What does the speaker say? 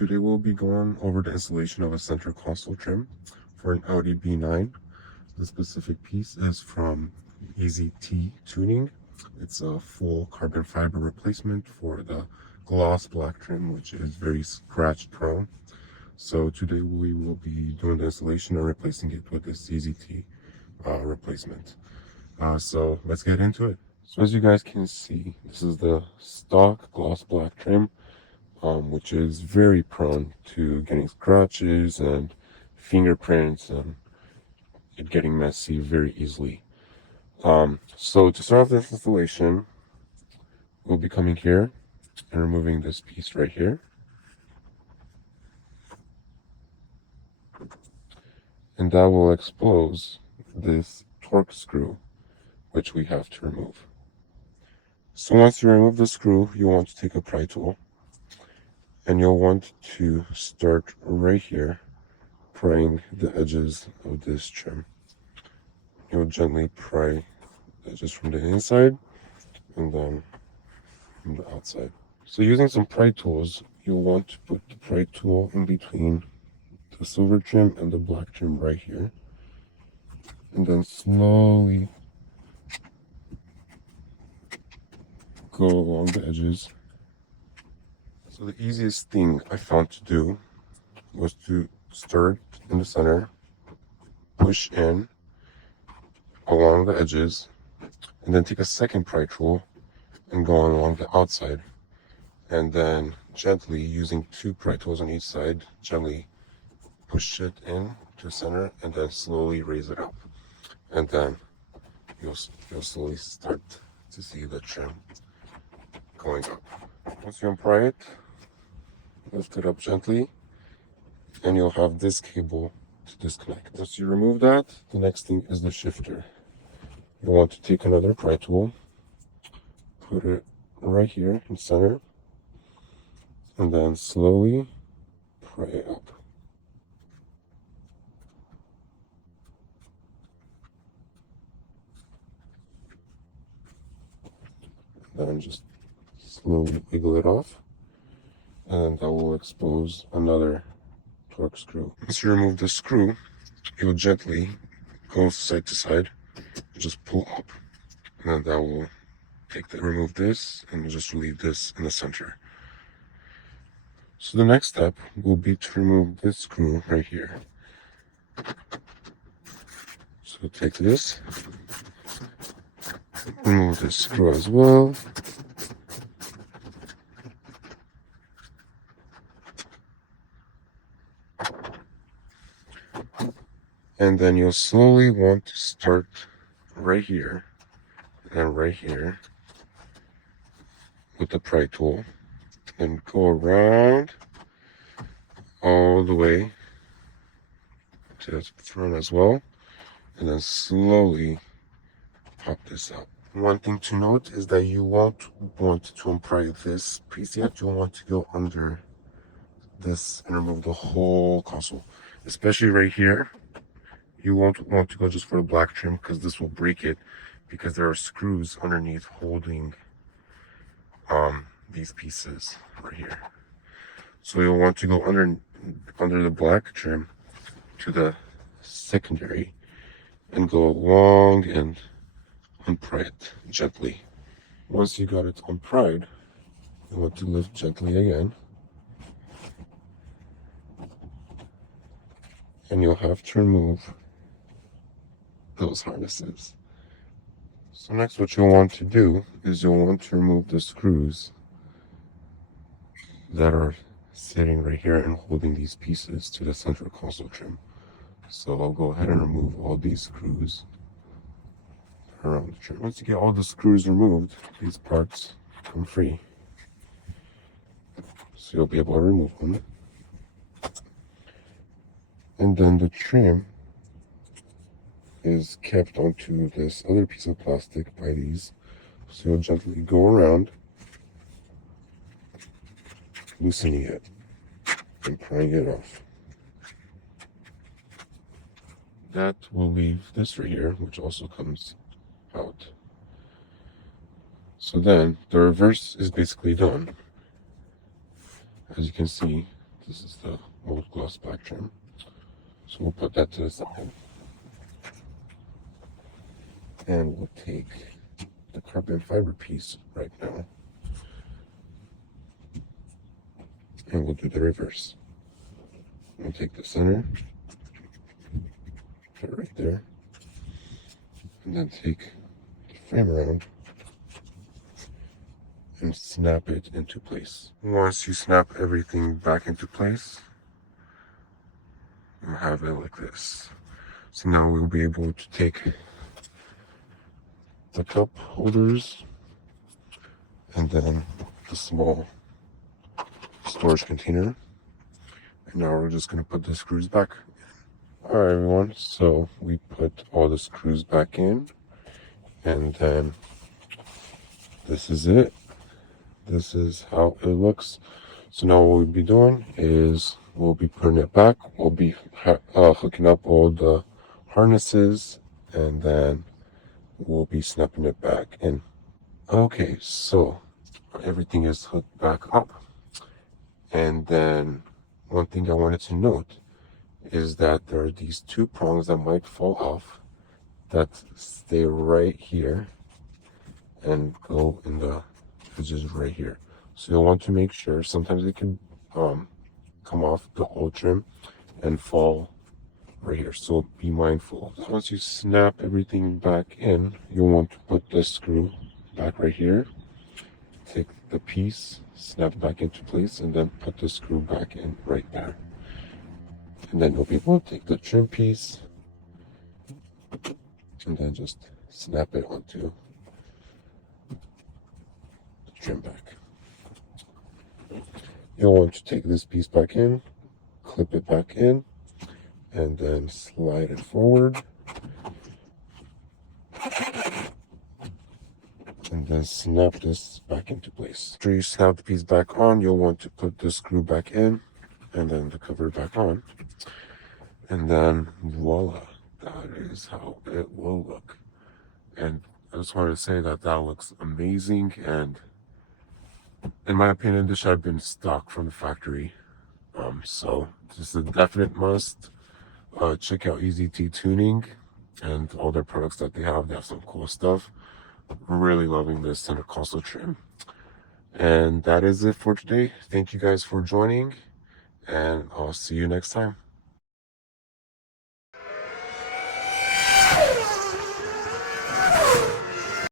Today we'll be going over the installation of a center console trim for an Audi B9. The specific piece is from Easy T Tuning. It's a full carbon fiber replacement for the gloss black trim, which is very scratch prone. So today we will be doing the installation and replacing it with this Easy T replacement. So let's get into it. So as you guys can see, this is the stock gloss black trim, which is very prone to getting scratches and fingerprints and it getting messy very easily. So to start off this installation, we'll be coming here and removing this piece right here. And that will expose this torque screw, which we have to remove. So once you remove the screw, you'll want to take a pry tool and you'll want to start right here, prying the edges of this trim. You'll gently pry the edges from the inside and then from the outside. So using some pry tools, you'll want to put the pry tool in between the silver trim and the black trim right here, and then slowly go along the edges. So the easiest thing I found to do was to start in the center, push in along the edges, and then take a second pry tool and go along the outside, and then gently, using two pry tools on each side, gently push it in to the center and then slowly raise it up, and then you'll slowly start to see the trim going up. Once you unpry it, lift it up gently and you'll have this cable to disconnect. Once you remove that, the next thing is the shifter. You want to take another pry tool, put it right here in the center, and then slowly pry it up. Then just slowly wiggle it off, and that will expose another torque screw. Once you remove the screw, you'll gently go side to side, just pull up, and then that will remove this and just leave this in the center. So the next step will be to remove this screw right here. So take this, remove this screw as well. And then you'll slowly want to start right here and right here with the pry tool and go around all the way to the front as well, and then slowly pop this out. One thing to note is that you won't want to unpry this piece yet. You'll want to go under this and remove the whole console, especially right here. You won't want to go just for the black trim because this will break it, because there are screws underneath holding these pieces right here. So you'll want to go under the black trim to the secondary and go along and unpry it gently. Once you got it unpried, you want to lift gently again, and you'll have to remove those harnesses. So next, what you'll want to do is you'll want to remove the screws that are sitting right here and holding these pieces to the central console trim. So I'll go ahead and remove all these screws around the trim. Once you get all the screws removed, these parts come free. So you'll be able to remove them. And then the trim is kept onto this other piece of plastic by these. So you'll gently go around, loosening it and prying it off. That will leave this right here, which also comes out. So then the reverse is basically done. As you can see, This is the old gloss back trim. So we'll put that to the side. And we'll take the carbon fiber piece right now. And we'll do the reverse. We'll take the center, put it right there, and then take the frame around and snap it into place. Once you snap everything back into place, you'll have it like this. So now we'll be able to take the cup holders and then the small storage container. And now we're just going to put the screws back. Alright everyone, so we put all the screws back in, and then this is it. This is how it looks. So now what we'll be doing is we'll be putting it back. We'll be hooking up all the harnesses, and then we'll be snapping it back in. Okay, so everything is hooked back up. And then one thing I wanted to note is that there are these two prongs that might fall off that stay right here and go in the edges right here. So you'll want to make sure, sometimes it can come off the whole trim and fall right here. So be mindful. Once you snap everything back in, you'll want to put this screw back right here. Take the piece, snap it back into place, and then put the screw back in right there. And then you'll be able to take the trim piece and then just snap it onto the trim back. You'll want to take this piece back in, clip it back in, and then slide it forward. And then snap this back into place. After you snap the piece back on, you'll want to put the screw back in and then the cover back on. And then voila, that is how it will look. And I just wanted to say that that looks amazing, and in my opinion, this should have been stock from the factory. So this is a definite must. Check out EZT Tuning and all their products that they have. They have some cool stuff. Really loving this center console trim. And that is it for today. Thank you guys for joining, and I'll see you next time.